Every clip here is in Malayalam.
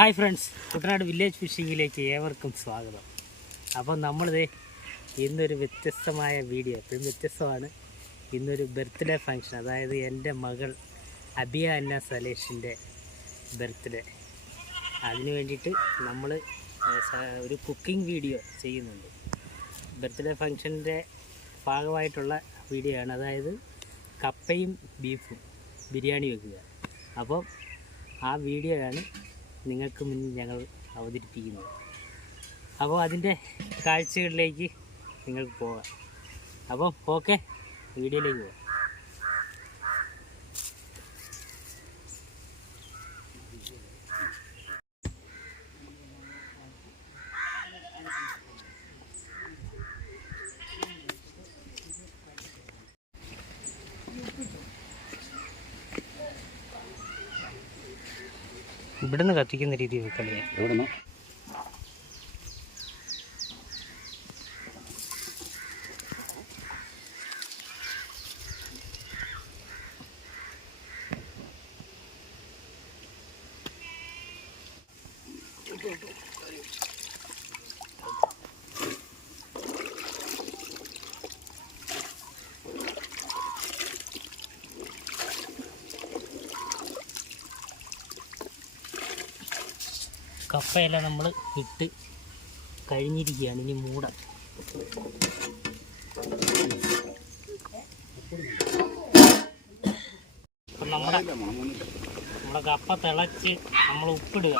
Hi friends. കുട്ടനാട് വില്ലേജ് ഫിഷിങ്ങിലേക്ക് ഏവർക്കും സ്വാഗതം. അപ്പം നമ്മളിത് ഇന്നൊരു വ്യത്യസ്തമായ വീഡിയോ. എപ്പോഴും വ്യത്യസ്തമാണ്. ഇന്നൊരു ബർത്ത്ഡേ ഫങ്ഷൻ അതായത് എന്റെ മകൾ അബിയ അന്ന സലേഷിന്റെ ബർത്ത്ഡേ. അതിന് വേണ്ടിയിട്ട് നമ്മൾ ഒരു കുക്കിംഗ് വീഡിയോ ചെയ്യുന്നുണ്ട്. ബർത്ത്ഡേ ഫങ്ഷന്റെ ഭാഗമായിട്ടുള്ള വീഡിയോ ആണ്. അതായത് കപ്പയും ബീഫും. ബിരിയാണി വെക്കുക. അപ്പം ആ വീഡിയോയാണ് നിങ്ങൾക്ക് മുന്നിൽ ഞങ്ങൾ അവതരിപ്പിക്കുന്നു. അപ്പോൾ അതിന്റെ കാഴ്ചകളിലേക്ക് നിങ്ങൾക്ക് പോകാം. അപ്പോൾ ഓക്കെ വീഡിയോയിലേക്ക് പോകാം. ഇവിടുന്ന് കത്തിക്കുന്ന രീതി Thank എവിടുന്ന്? കപ്പയെല്ലാം നമ്മൾ ഇട്ട് കഴിഞ്ഞിരിക്കുകയാണ്. ഇനി മൂടാം. അപ്പം നമ്മുടെ നമ്മുടെ കപ്പ തിളച്ച് നമ്മൾ ഉപ്പിടുക.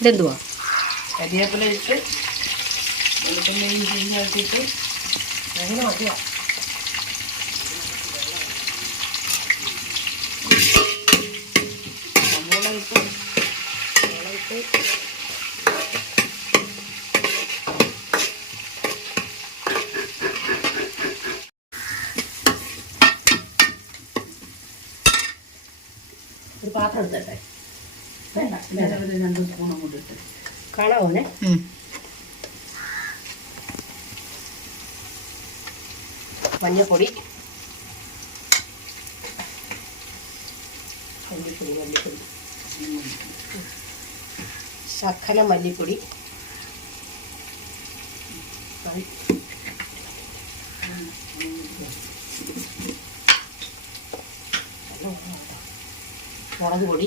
ഇതെന്തുവാ? കരിവേപ്പില ഇട്ട് വെളുത്തുള്ളിയും മതിയാ നമ്മളിട്ട് നമ്മളിട്ട് ഒരു പാത്രം എടുത്തട്ടെ വേണ്ട വേറെ ഒരു രണ്ട് സ്പൂൺ അങ്ങോട്ട് ഇട്ട് കാണാവോനെ മഞ്ഞപ്പൊടി. മല്ലിപ്പൊടി മല്ലിപ്പൊടി. ശക്കല മല്ലിപ്പൊടി. മുളക് പൊടി.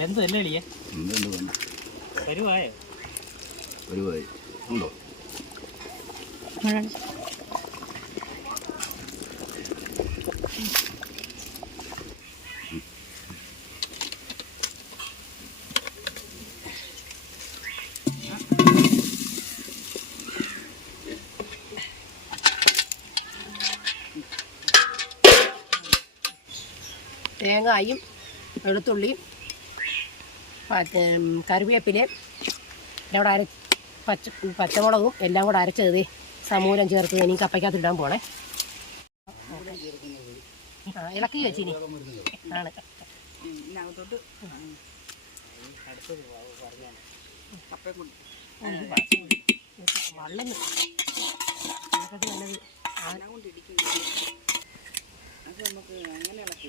വെന്തല്ലേ വരുവായോ? ഉണ്ടോ? തേങ്ങായും വെളുത്തുള്ളിയും കറിവേപ്പിലയും എല്ലാം കൂടെ അര പച്ച പച്ചമുളകും എല്ലാം കൂടെ അരച്ചത് സമൂലം ചേർത്ത് ഇനി കപ്പയ്ക്കകത്ത് ഇടാൻ പോണേ. ഇളക്കി വെച്ചിനി ആണ്. വെള്ളം അങ്ങനെ ഇളക്കി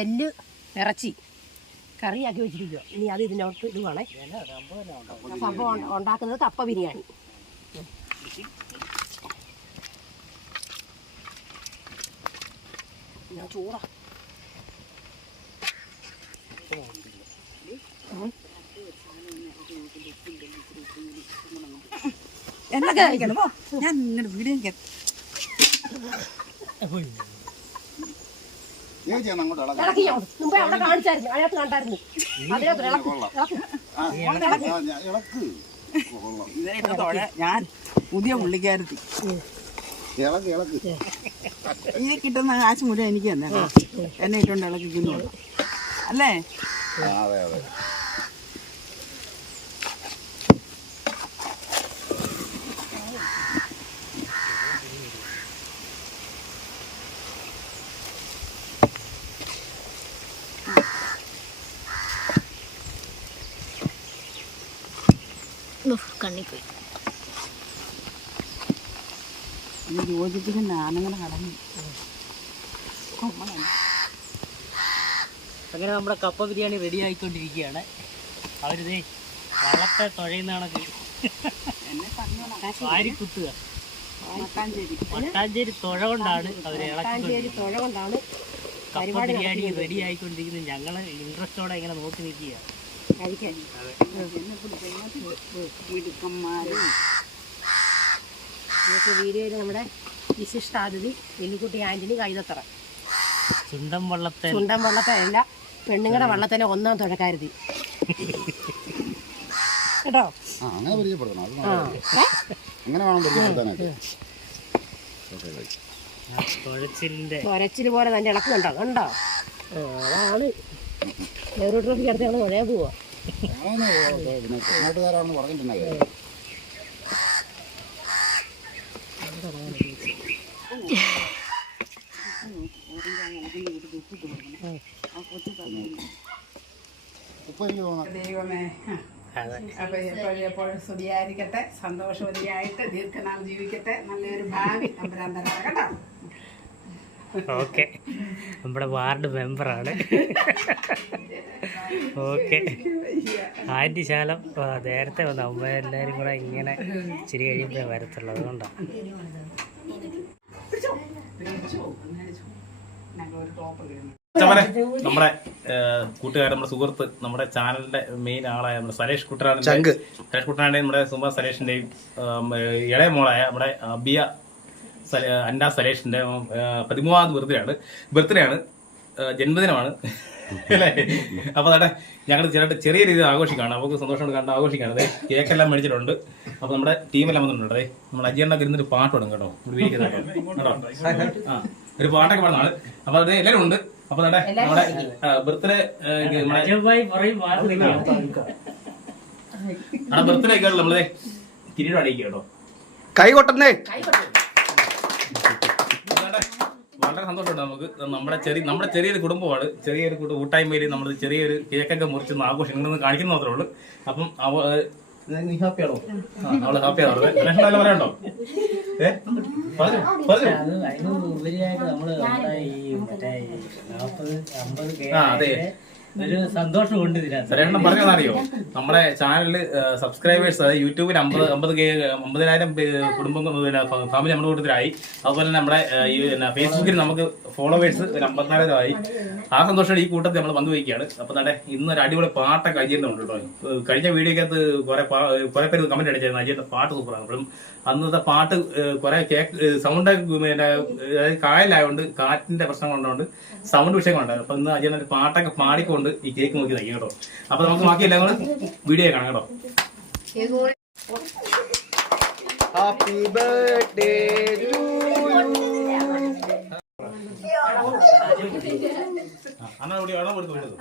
എല്ല് ഇറച്ചി കറിയാക്കി വെച്ചിരിക്കുക ഇനി അത് ഇതിനകത്ത് ഇടുവാണേ സംഭവം ഉണ്ടാക്കുന്നത് കപ്പ ബിരിയാണി. ഞാൻ ചൂടാ. എന്നെ കാണിക്കണം പോ. ഞാൻ ഇങ്ങോട്ട് വീഡിയോ ഞാൻ പുതിയ പുള്ളിക്കാരത്തി ഈ കിട്ടുന്ന കാശ് മുഴുവൻ എനിക്ക് തന്നെ എന്നെ ഇട്ടുകൊണ്ട് ഇളക്കിക്കുന്നു അല്ലേ അതെ അതെ കണ്ണിപ്പോയി. യോജിപ്പിക്കുന്ന ആണുങ്ങളെ കടന്നു അങ്ങനെ നമ്മുടെ കപ്പ ബിരിയാണി റെഡി ആയിക്കൊണ്ടിരിക്കുകയാണ്. അവരിതേ വളത്തെ തുഴയുന്നതാണ് കണക്ക് എന്നെ പറഞ്ഞോളാം. വാരി കുത്തുക മട്ടാഞ്ചേരി തുഴ കൊണ്ടാണ് അവരെ കപ്പ ബിരിയാണി റെഡി ആയിക്കൊണ്ടിരിക്കുന്നത്. ഞങ്ങൾ ഇൻട്രസ്റ്റോടെ ഇങ്ങനെ നോക്കി നിൽക്കുക കഴിക്കാൻ മിടുക്കന്മാരും ഇന്നത്തെ വീഡിയോയിൽ നമ്മുടെ വിശിഷ്ടാതിഥി വെല്ലിക്കുട്ടി ആന്റണി കൈതത്തറ ചുണ്ടൻ വള്ളത്തെ ചുണ്ടൻ വള്ളത്തല്ല പെണ്ണുങ്ങളുടെ വള്ളത്തിലെ ഒന്നാം തുഴക്കാരുതി കേട്ടോ ആ അങ്ങനെ പരിചയപ്പെടുത്തണം അത്. അങ്ങനെ വേണം പരിചയപ്പെടുത്താനായിട്ട് പോലെ തന്നെ ഇളക്കുന്നുണ്ടോ? കണ്ടോ? അതാണ്. ട്രോഫിക്ക് അടുത്ത് ഞങ്ങൾ പോവാ. നാട്ടുകാരാണെന്ന് ദൈവമേ. അപ്പൊ എപ്പോഴും എപ്പോഴും സ്തുതിയായിരിക്കട്ടെ. സന്തോഷവതിയായിട്ട് ദീർഘനാൾ ജീവിക്കട്ടെ. നല്ലൊരു ഭാവി തരാം കേട്ടോ. ഓക്കെ. നമ്മുടെ വാർഡ് മെമ്പറാണ്. ഓക്കെ. ആന്റി ശാലം നേരത്തെ വന്ന അമ്മ എല്ലാവരും കൂടെ ഇങ്ങനെ ഇച്ചിരി കഴിയുമ്പോഴേ വരത്തുള്ളൂ. അതുകൊണ്ടാണ് നമ്മുടെ കൂട്ടുകാരൻ നമ്മുടെ സുഹൃത്ത് നമ്മുടെ ചാനലിന്റെ മെയിൻ ആളായ നമ്മുടെ സലേഷ് കുട്ടനാണ് സലേഷ് കുട്ടനാടിന്റെ നമ്മുടെ സുമ സലേഷിന്റെയും ഏഹ്, ഇളയ മോളായ നമ്മുടെ അബിയ സല- അന്ന സലേഷിന്റെ ഏഹ്, പതിമൂന്നാമത് ബർത്ത്ഡേ ആണ്. ബർത്ത്ഡേ ആണ് ജന്മദിനമാണ്. അപ്പൊ അതെ ഞങ്ങൾ ചെറിയ ചെറിയ രീതിയിൽ ആഘോഷിക്കാണ് നമുക്ക് സന്തോഷം കണ്ട് ആഘോഷിക്കാണ് അതെ കേക്കെല്ലാം മേടിച്ചിട്ടുണ്ട്. അപ്പൊ നമ്മുടെ ടീമെല്ലാം വന്നിട്ടുണ്ട്. അതെ നമ്മുടെ അജിയണ്ണൊക്കെ ഇരുന്നൊരു പാട്ട് തുടങ്ങും കേട്ടോ. കേട്ടോ? ആ ഒരു പാട്ടൊക്കെ പാടുന്നതാണ് അപ്പൊ അതെ എല്ലാവരും ഉണ്ട്. അപ്പൊ അതെ നമ്മുടെ ബർത്ത്ഡേ നമ്മുടെ നമ്മുടെ ബർത്ത്ഡേ ഒക്കെ നമ്മളെ കിരീടം അടിക്കുക കേട്ടോ. കൈകൊട്ടന്നേ അതാണ്ട് വളരെ സന്തോഷമുണ്ട് നമുക്ക്. നമ്മുടെ ചെറിയ നമ്മുടെ ചെറിയൊരു കുടുംബമാണ്. ചെറിയൊരു കുടുംബ കൂട്ടായ്മയിൽ നമ്മൾ ചെറിയൊരു കേക്കൊക്കെ മുറിച്ച് ആഘോഷം ഇങ്ങനെ കാണിക്കുന്ന മാത്രമേ ഉള്ളൂ. അപ്പം അവ നീ ഹാപ്പിയാണോ അവൾ ഹാപ്പിയാണോ നല്ല പറയണ്ടോ അത് ഒരു സന്തോഷം ഉണ്ട് നമ്മുടെ ചാനലിൽ സബ്സ്ക്രൈബേഴ്സ് അതായത് യൂട്യൂബിൽ അമ്പത് അമ്പത് കെ അമ്പതിനായിരം കുടുംബം ഫാമിലി നമ്മുടെ കൂട്ടത്തിലായി. അതുപോലെ നമ്മുടെ ഫേസ്ബുക്കിൽ നമുക്ക് ഫോളോവേഴ്സ് ഒരു അമ്പത്തിനായിരം ആയി. ആ സന്തോഷം ഈ കൂട്ടത്തിൽ നമ്മൾ പങ്കുവയ്ക്കുകയാണ് അപ്പൊ തന്നെ ഇന്ന് ഒരു അടിപൊളി പാട്ടൊക്കെ അജയനുണ്ട് കേട്ടോ. ഏഹ്, കഴിഞ്ഞ വീഡിയോക്കകത്ത് കുറെ കുറെ പേര് കമന്റ് അടിച്ചായിരുന്നു. അജിയുടെ പാട്ട് സൂപ്പറാണ് അപ്പോഴും അന്നത്തെ പാട്ട് കുറെ കേക്ക് സൗണ്ട് കായലായതുകൊണ്ട് കാറ്റിന്റെ പ്രശ്നം കൊണ്ടുകൊണ്ട് സൗണ്ട് വിഷയം വിഷയങ്ങളുണ്ടായിരുന്നു. അപ്പൊ ഇന്ന് അജിയുടെ പാട്ടൊക്കെ പാടിക്കൊണ്ട് ഈ കേക്ക് നോക്കി തയ്ക്കും കേട്ടോ. അപ്പൊ നമുക്ക് ബാക്കി എല്ലാം കൂടെ വീഡിയോ കാണാം കേട്ടോ. ഹാപ്പി ബർത്ത്ഡേ അണ്ണാ കൂടി അണ്ണാ കൊടുത്തു കൊടുത്തു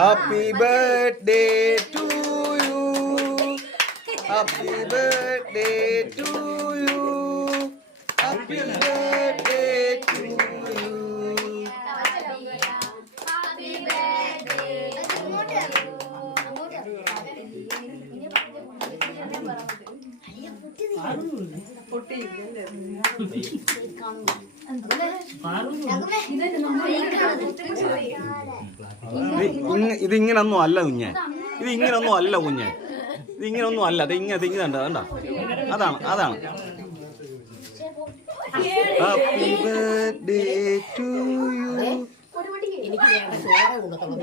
happy birthday to you happy birthday to you happy birthday to you ഇത് ഇങ്ങനൊന്നും അല്ല കുഞ്ഞെ. ഇത് ഇങ്ങനൊന്നും അല്ല കുഞ്ഞെ. ഇത് ഇങ്ങനൊന്നും അല്ല. ഇത് ഇങ്ങനെ ഉണ്ട് കണ്ടോ? അതാണ് അതാണ്. ഹാപ്പി ബർത്ത്ഡേ ടു യു എനിക്ക് വേണ്ട ചോറ് കൊടുക്കണം.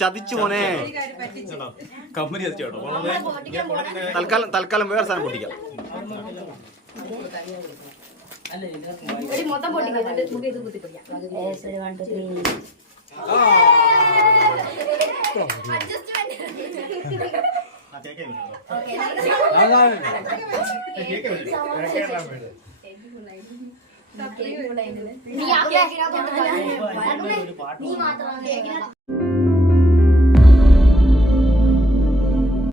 ചതിച്ചു മോനെ. കമ്പനി തൽക്കാലം തൽക്കാലം വേറെ സാധനം പൊട്ടിക്കാം. മൊത്തം പൊട്ടിക്കും എന്നിട്ട് നമുക്ക് ഇത് കുത്തിപ്പിടിക്കാം നീ മാത്രമാണ്